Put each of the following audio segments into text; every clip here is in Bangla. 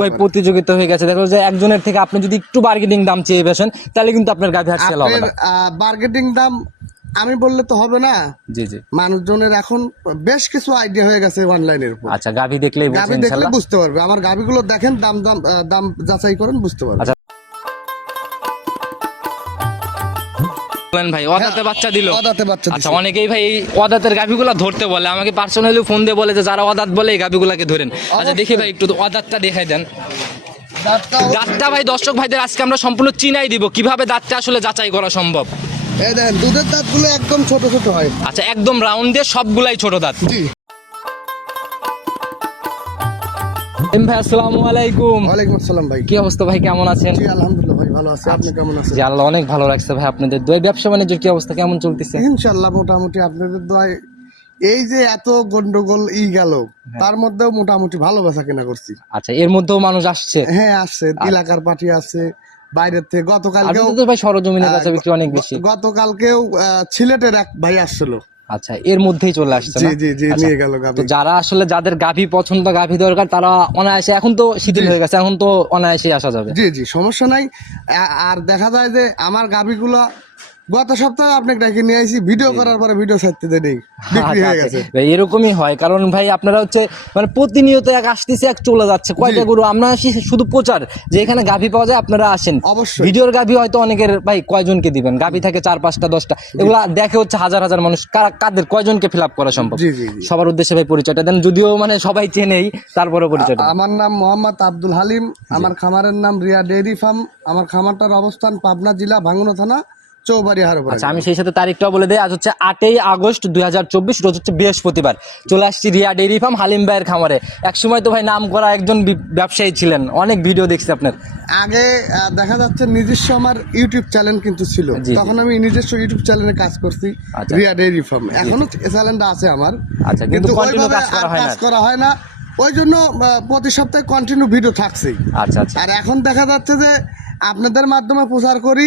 ভাই প্রতিযোগিতা হয়ে গেছে। দেখো যে একজনের থেকে আপনি যদি একটু বার্গেনিং দাম চেয়ে বসেন তাহলে কিন্তু আপনার গাভি আর সেল হবে না। মার্কেটিং দাম আমি বললে তো হবে না? জি জি। মানুষজনের এখন বেশ কিছু আইডিয়া হয়ে গেছে অনলাইনের উপর। আচ্ছা গাভি দেখলেই দেখলে বুঝতে পারবে। আমার গাভীগুলো দেখেন দাম দাম দাম যাচাই করেন বুঝতে পারবে। বলেন ভাই অদাতে বাচ্চা দিল। অদাতে বাচ্চা আচ্ছা অনেকেই ভাই এই অদাতের গাভিগুলা ধরতে বলে আমাকে পার্সোনালি ফোন দিয়ে বলে যে যারা অদাত বলে এই গাভিগুলাকে ধরেন। আচ্ছা দেখি ভাই একটু অদাতটা দেখাই দেন। দাঁতটা ভাই দর্শক ভাইদের আজকে আমরা সম্পূর্ণ চিনাই দিব কীভাবে দাঁতটা আসলে যাচাই করা সম্ভব। এই দেখেন দুধের দাঁতগুলো একদম ছোট ছোট হয়। আচ্ছা একদম রাউন্ড দিয়ে সবগুলাই ছোট দাঁত। ভাই আসসালামু আলাইকুম। ওয়ালাইকুম আসসালাম ভাই। কি অবস্থা ভাই কেমন আছেন? জি আলহামদুলিল্লাহ ভাই ভালো আছি। আপনি কেমন আছেন? জি আল্লাহ অনেক ভালো ভাই আপনাদের ব্যবসা বাণিজ্যের কি অবস্থা কেমন চলতেছে? মোটামুটি আপনাদের দোয়ায় এই যে এত গন্ডগোল ই গেল হ্যাঁ। তার মধ্যেও মোটামুটি ভালো বেচা কেনা করছি। আচ্ছা এর মধ্যেও মানুষ আসছে? হ্যাঁ আসছে। এলাকার পার্টি আছে বাইরের থেকে। গতকালকেও ভাই সরজমিনের বিক্রি অনেক বেশি। গতকালকেও সিলেটের এক ভাই আসছিল। আচ্ছা এর মধ্যেই চলে আসছে জি জি জি আচ্ছা। নিয়ে গেল যারা আসলে যাদের গাভী পছন্দ গাভী দরকার তারা অনায়াসে এখন তো শিথিল হয়ে গেছে এখন তো অনায়াসে আসা যাবে। জি জি সমস্যা নাই। আর দেখা যায় যে আমার গাবিগুলো গত সপ্তাহে আপনাকে ডেকে নিয়ে আইছি ভিডিও করার পরে ভিডিও ছাড়তে দেয় নেই বিক্রি হয়ে গেছে। ভাই, এরকমই হয়। কারণ ভাই আপনারা হচ্ছে মানে প্রতিনিয়ত এক আসতেছে এক চলে যাচ্ছে। কয়টা গরু? আমরা আসি শুধু প্রচার যে এখানে গাভী পাওয়া যায় আপনারা আসেন। অবশ্যই। ভিডিওর গাভী হয়তো অনেকের ভাই কয়জনকে দিবেন? গাভী থাকে চার পাঁচটা দশটা। এগুলা দেখে হচ্ছে হাজার হাজার মানুষ। কারা- কাদের কয়জনকে ফিল আপ করা সম্ভব? সবার উদ্দেশ্যে ভাই পরিচয়টা দেন। যদিও মানে সবাই চেনেই তারপরে পরিচয়টা আমার নাম মোহাম্মদ আব্দুল হালিম। আমার খামারের নাম রিয়া ডেয়ারি ফার্ম। আমার খামারটার অবস্থান পাবনা জেলা ভাঙ্গুনা থানা। চৌবাড়ি হারোপাড়া আচ্ছা আমি সেই সাথে তারিখটাও বলে দিই আজ হচ্ছে আটই আগস্ট দুই রোজ হচ্ছে বৃহস্পতিবার। চলে আসছি রিয়া ডেইরি ফার্ম হালিম ভাইয়ের খামারে। এক সময় তো ভাই নাম করা একজন ব্যবসায়ী ছিলেন অনেক ভিডিও দেখছি আপনার। আগে দেখা যাচ্ছে নিজস্ব আমার ইউটিউব চ্যানেল কিন্তু ছিল। তখন আমি নিজস্ব ইউটিউব চ্যানেলে কাজ করছি আচ্ছা। Riya dairy farm. এখনও চ্যানেলটা আছে আমার। আচ্ছা, কিন্তু ওইভাবে কাজ করা হয় না। কাজ করা হয় না। ওই জন্য প্রতি সপ্তাহে কন্টিনিউ ভিডিও থাকছেই। আচ্ছা আচ্ছা। আর এখন দেখা যাচ্ছে যে আপনাদের মাধ্যমে প্রচার করি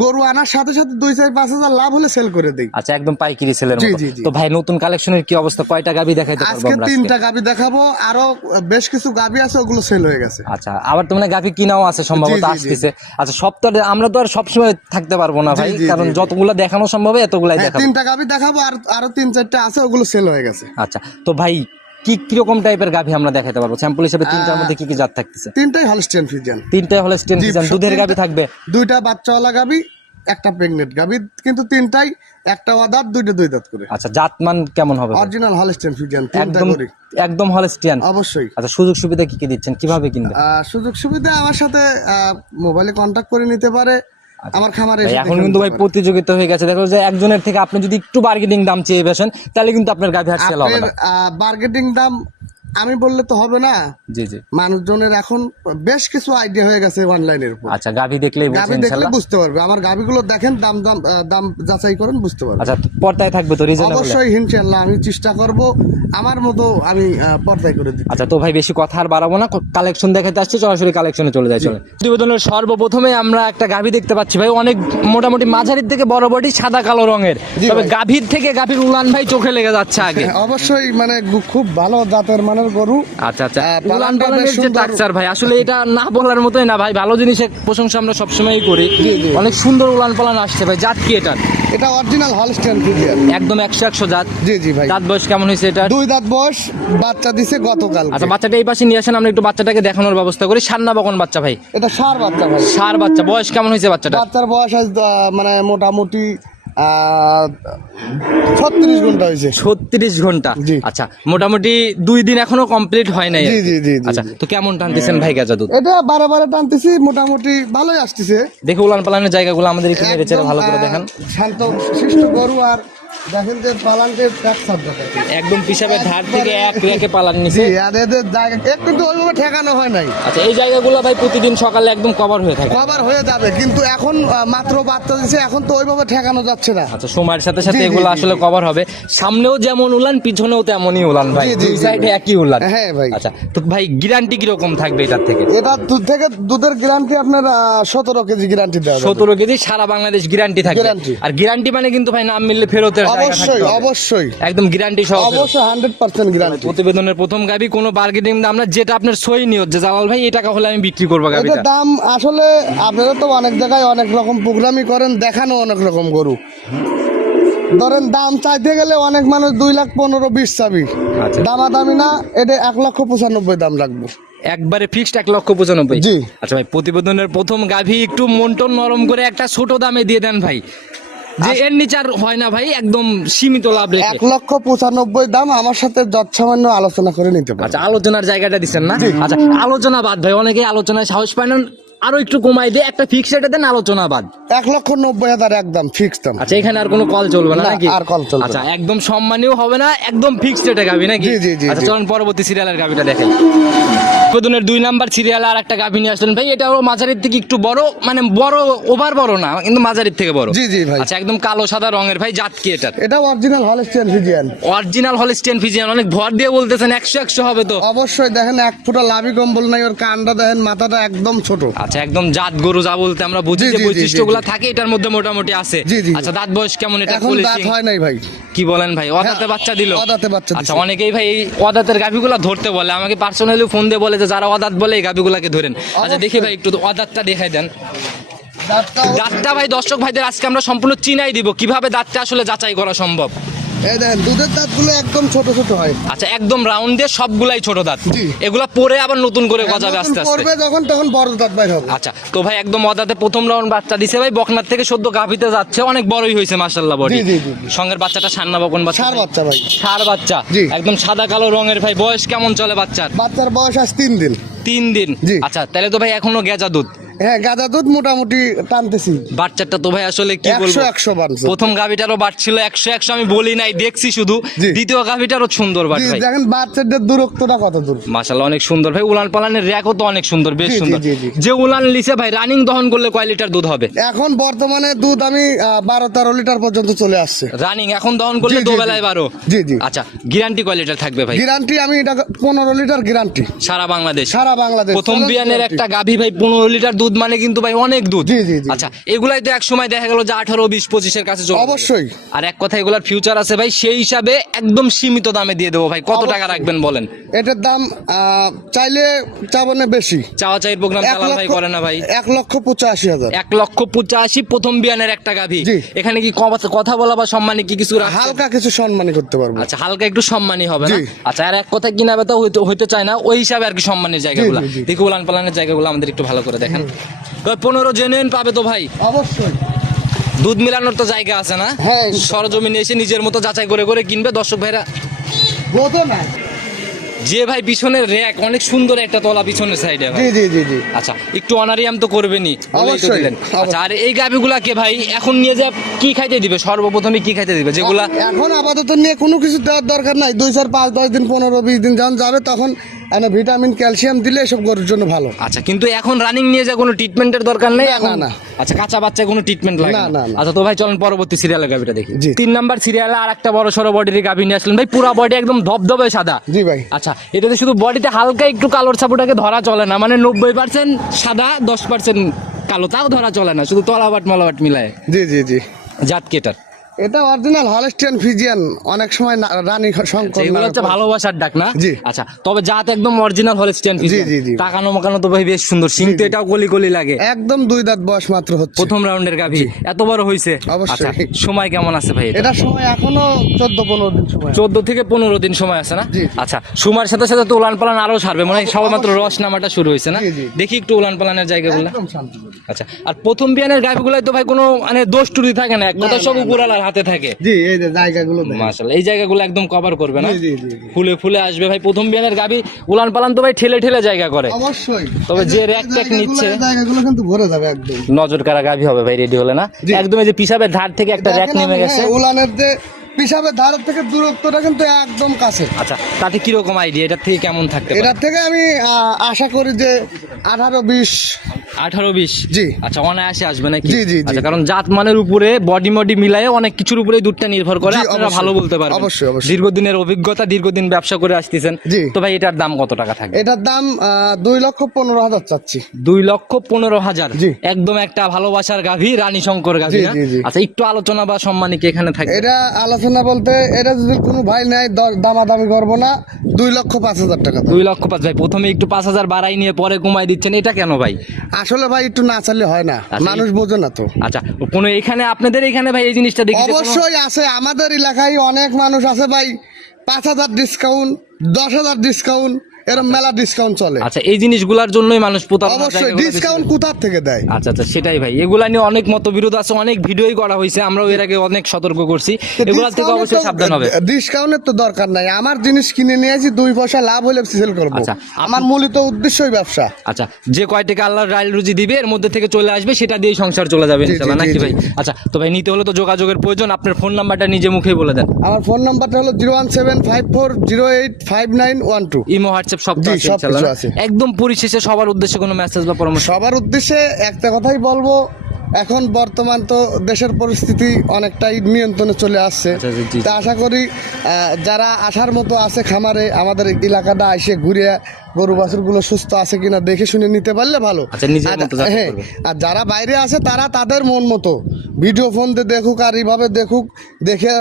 গরু আনার সাথে সাথে দুই চার পাঁচ হাজার লাভ হলে সেল করে দিই। আচ্ছা একদম পাইকারি সেলের। তো ভাই নতুন কালেকশনের কি অবস্থা? কয়টা গাবি দেখাইতে পারব আজকে তিনটা গাবি দেখাবো। আরও বেশ কিছু গাবি আছে ওগুলো সেল হয়ে গেছে। আচ্ছা আবার তো মানে গাভি কিনাও আছে সম্ভবত। আসতেছে। আচ্ছা সপ্তাহে আমরা তো আর সবসময় থাকতে পারব না ভাই কারণ। যতগুলো দেখানো সম্ভব এতগুলাই হ্যাঁ, দেখাবো। তিনটা গাবি দেখাবো আর আরও তিন চারটা আছে ওগুলো সেল হয়ে গেছে। আচ্ছা তো ভাই কি কীরকম টাইপের গাভি আমরা দেখাতে পারব? স্যাম্পল হিসেবে তিনটার মধ্যে কি কি জাত থাকতেছে? তিনটাই হলস্টেন ফিজিয়ান তিনটাই হলে স্টেন জি, দুধের গাভি থাকবে। দুইটা বাচ্চাওয়ালা গাবি একটা প্রেগনেন্ট গাবি কিন্তু তিনটাই একটা দাঁত দুইটা দুই দাঁত করে। আচ্ছা জাতমান কেমন হবে? অরিজিনাল হলস্টেন ফিজিয়ান তিনটা একদম করি একদম হলস্টিয়ান অবশ্যই। আচ্ছা সুযোগ সুবিধা কি কি দিচ্ছেন? কীভাবে কিনবে সুযোগ সুবিধা আমার সাথে মোবাইলে কন্ট্যাক্ট করে নিতে পারে। আমার খামারে এখন কিন্তু ভাই প্রতিযোগিতা হয়ে গেছে। দেখো যে একজনের থেকে আপনি যদি একটু বার্গেটিং দাম চেয়ে বসেন তাহলে কিন্তু আপনার গাভী হাট সেল হবে না। দাম আমি বললে তো হবে না। জি জি। মানুষজনের এখন বেশ কিছু আইডিয়া হয়ে গেছে অনলাইনের উপর। আচ্ছা গাভি দেখলেই গাবি দেখলে বুঝতে পারবে। আমার গাবিগুলো দেখেন দাম দাম দাম যাচাই করেন বুঝতে পারবে। আচ্ছা পর্দায় থাকবে তো রিজনেবল অবশ্যই ইনশাআল্লাহ আমি চেষ্টা করব। আমার মতো আমি পর্দায় করে দিই আচ্ছা তো ভাই বেশি কথা আর বাড়াবো না। কালেকশন দেখাতে আসছি সরাসরি কালেকশনে চলে যায় চলে প্রতিবেদনের সর্বপ্রথমে আমরা একটা গাভি দেখতে পাচ্ছি ভাই। অনেক মোটামুটি মাঝারির থেকে বড় বডি সাদা কালো রঙের। তবে। গাভীর থেকে গাভীর উলান ভাই চোখে লেগে যাচ্ছে আগে। অবশ্যই মানে খুব ভালো জাতের মানের গরু। আচ্ছা আচ্ছা। পালানটা বেশ সুন্দর। ভাই আসলে এটা না বলার মতোই না ভাই ভালো জিনিসের প্রশংসা আমরা সবসময়ই করি। অনেক সুন্দর উলান পালান আসছে ভাই জাত কি এটা এটা অরিজিনাল হলস্টেন ফিজিয়ান একদম একশো একশো জাত। জি জি ভাই। দাঁত বয়স কেমন হয়েছে এটা দুই দাঁত বয়স বাচ্চা দিছে গতকাল আচ্ছা বাচ্চাটা এই পাশে নিয়ে আসেন আমরা একটু বাচ্চাটাকে দেখানোর ব্যবস্থা করি। সান্না বকন বাচ্চা ভাই? এটা সার বাচ্চা ভাই। সার বাচ্চা বয়স কেমন হয়েছে বাচ্চাটা বাচ্চার বয়স মানে মোটামুটি ছত্রিশ ঘণ্টা হয়েছে। ছত্রিশ ঘণ্টা। জি। আচ্ছা মোটামুটি দুই দিন এখনও কমপ্লিট হয় নাই জি জি আচ্ছা তো কেমন টানতেছেন ভাই গাজা দুধ এটা বারে বারে টানতেছি মোটামুটি ভালোই আসতেছে। দেখে উলান পালানের জায়গাগুলো আমাদের একটু একদম, ভালো করে দেখেন দেখান। শান্ত শিষ্ট গরু আর দেখেন যে পালানকে একদম পিসাবের ধার থেকে এক রেখে পালান নিছে। একটু তো ওইভাবে ঠেকানো হয় নাই। আচ্ছা এই জায়গাগুলো ভাই প্রতিদিন সকালে একদম কভার হয়ে থাকে। কভার হয়ে যাবে কিন্তু এখন মাত্র দিছে এখন তো ওইভাবে ঠেকানো যাচ্ছে না। আচ্ছা সময়ের সাথে সাথে এগুলো আসলে কভার হবে। সামনেও যেমন উলান পিছনেও তেমনই উলান ভাই। দুই সাইডে একই উলান। হ্যাঁ ভাই। আচ্ছা তো ভাই গ্যারান্টি কীরকম থাকবে এটার থেকে? এটা দুধ থেকে দুধের গ্যারান্টি আপনার সতেরো কেজি গ্যারান্টি দেওয়া যাবে। সতেরো কেজি সারা বাংলাদেশ গ্যারান্টি থাকবে। আর গ্যারান্টি মানে কিন্তু ভাই নাম মিললে ফেরতের অবশ্যই অবশ্যই একদম গ্যারান্টি সহ অবশ্যই হান্ড্রেড পার্সেন্ট গ্যারান্টি প্রতিবেদনের প্রথম গাবি কোনো বার্গেনিং দাম না যেটা আপনার সই নিয়ত যে জালাল ভাই এই টাকা হলে আমি বিক্রি করব গাবিটা। দাম আসলে আপনারা তো অনেক জায়গায় অনেক রকম প্রোগ্রামই করেন দেখানো অনেক রকম গরু। ধরেন দাম চাইতে গেলে অনেক মানুষ দুই লাখ পনেরো বিশ চাবি। আচ্ছা। দামাদামি না এটা এক লক্ষ পঁচানব্বই দাম রাখব। একবারে ফিক্সড এক লক্ষ পঁচানব্বই? জি। আচ্ছা ভাই প্রতিবেদনের প্রথম গাভি একটু মন্টন নরম করে একটা ছোট দামে দিয়ে দেন ভাই। যে এর নিচে আর হয় না ভাই একদম সীমিত লাভ রেখে। এক লক্ষ পঁচানব্বই দাম আমার সাথে যৎসামান্য আলোচনা করে নিতে পারে আচ্ছা আলোচনার জায়গাটা দিচ্ছেন না? আচ্ছা আলোচনা বাদ ভাই অনেকে আলোচনায় সাহস পায় না। আরও একটু কমাই দিয়ে একটা ফিক্স রেটে দেন আলোচনা বাদ। এক লক্ষ নব্বই হাজার একদম ফিক্স দাম আচ্ছা এখানে আর কোনো কল চলবে না নাকি? আর call চলবে আচ্ছা একদম সম্মানীয় হবে না একদম ফিক্সড রেটে গাবি নাকি? জি, জি, জি, আচ্ছা চলুন পরবর্তী সিরিয়ালের গাবিটা দেখেন। প্রতিবেদনের দুই নাম্বার সিরিয়ালে আর একটা গাভি নিয়ে আসলেন। ভাই এটাও মাঝারির থেকে একটু বড় মানে বড় ওভার বড় না কিন্তু মাঝারির থেকে বড়। জি, জি, ভাই। আচ্ছা একদম কালো সাদা রঙের ভাই জাত কি এটার? এটা original Holstein Friesian original Holstein Friesian অনেক ভর দিয়ে বলতেছেন একশো একশো হবে তো। অবশ্যই দেখেন এক ফুটা লাভি কম্বল নাই ওর কানটা দেখেন মাথাটা একদম ছোট। আচ্ছা একদম জাত গরু যা বলতে আমরা বুঝি যে বৈশিষ্ট্যগুলো থাকে এটার মধ্যে মোটামুটি আছে। আচ্ছা দাঁত বয়স কেমন এটা এখন দাঁত হয় নাই ভাই। কি বলেন ভাই? অদাতে হ্যাঁ, বাচ্চা দিল। অদাঁতে বাচ্চা আচ্ছা অনেকেই ভাই এই অদাতের গাভিগুলা ধরতে বলে। আমাকে পার্সোনালি ফোন দিয়ে বলে যে যারা অদাত বলে এই গাভিগুলাকে ধরেন। আচ্ছা দেখি ভাই একটু অদাতটা দেখাই দেন। দাঁতটা ভাই দর্শক ভাইদের আজকে আমরা সম্পূর্ণ চিনাই দিব। কীভাবে দাঁতটা আসলে যাচাই করা সম্ভব? এই দেখেন দুধের দাঁতগুলো একদম ছোট ছোট হয়। আচ্ছা একদম রাউন্ড দিয়ে সবগুলাই ছোট দাঁত। জি। এগুলা পরে আবার নতুন করে গজাবে আস্তে আস্তে। করবে যখন তখন বড় দাঁত বাইর হবে। আচ্ছা তো ভাই একদম অদাতে প্রথম রাউন্ড বাচ্চা দিছে ভাই বকনার থেকে সদ্য গাভিতে যাচ্ছে অনেক বড়ই হয়েছে মাশাল্লাহ বডি জি, জি, জি, জি। সঙ্গের বাচ্চাটা সান্না বকন বাচ্চা সার বাচ্চা ভাই। সার বাচ্চা। জি। একদম সাদা কালো রঙের ভাই বয়স কেমন চলে বাচ্চার? বাচ্চার বয়স আজ তিন দিন। তিন দিন। জি। আচ্ছা তাহলে তো ভাই এখনও গেজা দুধ। হ্যাঁ গাঁদা দুধ মোটামুটি টানতেছি। বাচ্চাটা তো ভাই আসলে কি বলব? একশো বানছে প্রথম গাভিটারও বাট ছিল একশো একশো আমি বলি নাই দেখছি শুধু। দ্বিতীয় গাভিটারও সুন্দর বাট ভাই। দেখেন বাচ্চাদের দূরত্বটা কত দূর। মাশাল্লাহ অনেক সুন্দর। ভাই উলান পালানের র্যাকও তো অনেক সুন্দর বেশ সুন্দর। যে উলান লিসে ভাই রানিং দহন করলে কয় লিটার দুধ হবে? এখন বর্তমানে দুধ আমি আহ, বারো তেরো লিটার পর্যন্ত চলে আসছে। রানিং এখন দহন করলে জি। বারো? জি, জি। আচ্ছা গ্যারান্টি কয় লিটার থাকবে ভাই? গ্যারান্টি আমি এটা পনেরো লিটার গ্যারান্টি সারা বাংলাদেশ। সারা বাংলাদেশ। প্রথম বিয়ানের একটা গাভী ভাই পনেরো লিটার দুধ মানে কিন্তু ভাই অনেক দুধ জি, জি, জি। আচ্ছা এগুলাই তো এক সময় দেখা গেল যে আঠারো বিশ পঁচিশের কাছে চলে যাবে। অবশ্যই। আর এক কথা এগুলার ফিউচার আছে ভাই সেই হিসাবে একদম সীমিত দামে দিয়ে দেবো ভাই কত টাকা রাখবেন বলেন এটার দাম আহ, চাইলে চাবনে বেশি চাওয়া চাই প্রোগ্রাম এক ভাই লক্ষ- করে না ভাই এক লক্ষ পঁচাশি হাজার এক লক্ষ পঁচাশি প্রথম বিয়ানের একটা গাভী জি। এখানে কি কথা- কথা বলা বা সম্মানী কি কিছু? হালকা কিছু সম্মানী করতে পারব আচ্ছা হালকা একটু সম্মানী হবে না জি। আচ্ছা আর এক কথা কিনা বেতা হইতে হইতে চায় না ওই হিসাবে আর কি সম্মানের জায়গাগুলো জি, জি। দেখি উলান পালানের জায়গাগুলো আমাদের একটু ভালো করে দেখেন পনেরো জেনুইন পাবে তো ভাই? অবশ্যই। দুধ মিলানোর তো জায়গা আছে না? হ্যাঁ। সরজমিনে এসে নিজের মতো যাচাই করে করে কিনবে দর্শক ভাইরা। যে ভাই পিছনের র্যাক অনেক সুন্দর একটা তলা পিছনের সাইডে জি জি জি জি। আচ্ছা একটু অনারিয়াম তো করবেনই অবশ্যই, আচ্ছা আর এই গাভিগুলাকে ভাই এখন নিয়ে যা কি খাইতে দিবে? সর্বপ্রথমে কি খাইতে দিবে? যেগুলা এখন আপাতত নিয়ে কোনো কিছু দেওয়ার দরকার নাই। দুই চার পাঁচ দশ দিন পনেরো বিশ দিন যখন যাবে তখন এনে ভিটামিন ক্যালসিয়াম দিলে এসব গরুর জন্য ভালো। আচ্ছা কিন্তু এখন রানিং নিয়ে যা কোনো ট্রিটমেন্টের দরকার নেই না, এখন? না। আচ্ছা কাঁচা বাচ্চায় কোনো ট্রিটমেন্ট লাগে না, না? না, না। আচ্ছা তো ভাই চলেন পরবর্তী সিরিয়ালের গাভিটা দেখি। তিন নাম্বার সিরিয়ালে আর একটা বড় সড়ো বডির গাভি নিয়ে আসলেন। ভাই পুরো বডি একদম ধবধবে সাদা। জি ভাই। আচ্ছা এটাতে শুধু বডিতে হালকা একটু কালোর ছাপুটাকে ধরা চলে না মানে নব্বই পার্সেন্ট সাদা দশ পার্সেন্ট কালো তাও ধরা চলে না শুধু তলাবাট মলাবাট মিলায়। জি জি জি। জাত কেটার এটা অরিজিনাল হলস্টিয়ান ফিজিয়ান অনেক সময় রানী শঙ্কর এগুলো হচ্ছে ভালোবাসার ডাক না জি। আচ্ছা তবে জাত একদম অরিজিনাল হলস্টিয়ান জি, জি, জি। তাকানো মাকানো তো ভাই বেশ সুন্দর সিং তো এটাও কলি কলি লাগে একদম দুই দাঁত বয়স মাত্র হচ্ছে প্রথম রাউন্ডের গাভি এত বড় হয়েছে অবশ্যই। আচ্ছা সময় কেমন আছে ভাই এটা? সময় এখনও চোদ্দ পনেরো দিন সময় আছে। চোদ্দ থেকে পনেরো দিন সময় আছে না। আচ্ছা সময়ের সাথে সাথে তো উলান পালান আরও ছাড়বে মনে সবেমাত্র রস নামাটা শুরু হয়েছে না। দেখি একটু উলান পালানের শান্তি করে। আচ্ছা আর প্রথম বিয়ানের গাভিগুলাই তো ভাই কোনো মানে দোষ টুরি থাকে না এক কথা সব উপরালার হাতে থাকে। জি এই যে জায়গাগুলো মাশাআল্লাহ এই জায়গাগুলো একদম কভার করবে না। ফুলে ফুলে আসবে ভাই প্রথম বিয়ানের গাভি উলান পালান তো ভাই ঠেলে ঠেলে জায়গা করে। অবশ্যই। তবে যে র্যাক ট্যাক নিচ্ছে- জায়গাগুলো কিন্তু ভরে যাবে একদম। নজর কারা গাভি হবে ভাই রেডি হলে না। একদম এই যে পিসাবের ধার থেকে একটা র্যাক নেমে গেছে হ্যাঁ, উলানের যে পিসাবের ধারের থেকে দূরত্বটা কিন্তু একদম কাছে আচ্ছা তাতে কীরকম আইডিয়া এটার থেকে কেমন থাকতে পারে এটার থেকে আমি আহ, আশা করি যে আঠারো বিশ আঠারো বিশ জি। আচ্ছা অনায়াসে আসবে নাকি জি, জি, জি। আচ্ছা কারণ জাত মানের উপরে বডি মডি মিলায়ে অনেক কিছুর উপরে দুধটা নির্ভর করে জি, আপনারা অবশ্যই। ভালো বলতে পারবেন অবশ্যই, অবশ্যই। দীর্ঘদিনের অভিজ্ঞতা দীর্ঘদিন ব্যবসা করে আসতেছেন জি। তো ভাই এটার দাম কত টাকা থাকে এটার দাম আহ, দুই লক্ষ পনেরো হাজার চাচ্ছি দুই লক্ষ পনেরো হাজার জি। একদম একটা ভালোবাসার গাভী রানী শঙ্কর গাভী জি, না? জি, জি। আচ্ছা একটু আলোচনা বা সম্মানিক এখানে থাকে এটা আলোচনা বলতে এটা যদি কোনো ভাই নেয় দামাদামি করব না দুই লক্ষ পাঁচ হাজার টাকা দুই লক্ষ পাঁচ ভাই প্রথমে একটু পাঁচ হাজার বাড়াই নিয়ে পরে কমাই দিচ্ছেন এটা কেন ভাই? আসলে ভাই একটু না চালে হয় না। মানুষ বোঝে না তো। আচ্ছা কোনো এখানে আপনাদের এখানে ভাই এই জিনিসটা দেখি অবশ্যই আছে আমাদের এলাকায় অনেক মানুষ আছে ভাই পাঁচ হাজার ডিসকাউন্ট দশ হাজার ডিসকাউন্ট এরকম মেলা ডিসকাউন্ট চলে। আচ্ছা এই জিনিসগুলোর জন্যই মানুষ প্রতারণার অবশ্যই ডিসকাউন্ট কোথার থেকে দেয়? আচ্ছা আচ্ছা সেটাই ভাই। এগুলা নিয়ে অনেক মতবিরোধ আছে অনেক ভিডিওই করা হয়েছে আমরাও এর আগে অনেক সতর্ক করছি। এগুলা থেকে অবশ্যই সাবধান হবে। ডিসকাউন্টের তো দরকার নাই। আমার জিনিস কিনে নিয়ে আসি দুই পয়সা লাভ হলে সেল করব। আচ্ছা, আমার মূলত উদ্দেশ্যই ব্যবসা। আচ্ছা যে কয় টাকা আল্লাহর রাইল রুজি দিবে এর মধ্যে থেকে চলে আসবে সেটা দিয়েই সংসার চলে যাবে ইনশাআল্লাহ নাকি ভাই? আচ্ছা তো ভাই নিতে হলে তো যোগাযোগের প্রয়োজন। আপনার ফোন নাম্বারটা নিজে মুখেই বলে দেন। আমার ফোন নাম্বারটা হলো zero one seven five four zero eight five nine one two imo WhatsApp আছে সব কিছু আছে। একদম পরিশেষে সবার উদ্দেশ্যে কোনো মেসেজ বা পরামর্শ সবার উদ্দেশ্যে একটা কথাই বলব এখন বর্তমান তো দেশের পরিস্থিতি অনেকটাই নিয়ন্ত্রণে চলে আসছে। আচ্ছা। তা আশা করি যারা আসার মতো আছে খামারে আমাদের এলাকাটা এসে ঘুরে গরু বাছুরগুলো সুস্থ আছে কিনা দেখে শুনে নিতে পারলে ভালো। আচ্ছা, হ্যাঁ আর যারা বাইরে আছে তারা তাদের মন মতো। ভিডিও ফোন দিয়ে দেখুক আর এইভাবে দেখুক দেখে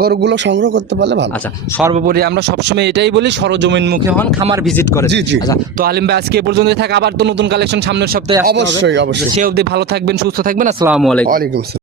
গরুগুলো সংগ্রহ করতে পারলে ভালো আচ্ছা সর্বোপরি আমরা সবসময় এটাই বলি সরজমিন মুখে হন খামার ভিজিট করে জি, জি। আচ্ছা তো আলিম ভাই আজকে এ পর্যন্ত থাকে আবার তো নতুন কালেকশন সামনের সপ্তাহে আসতে হবে। অবশ্যই, অবশ্যই। সে অবধি ভালো থাকবেন সুস্থ থাকবেন আসসালামু আলাইকুম ওয়ালাইকুম আসসালাম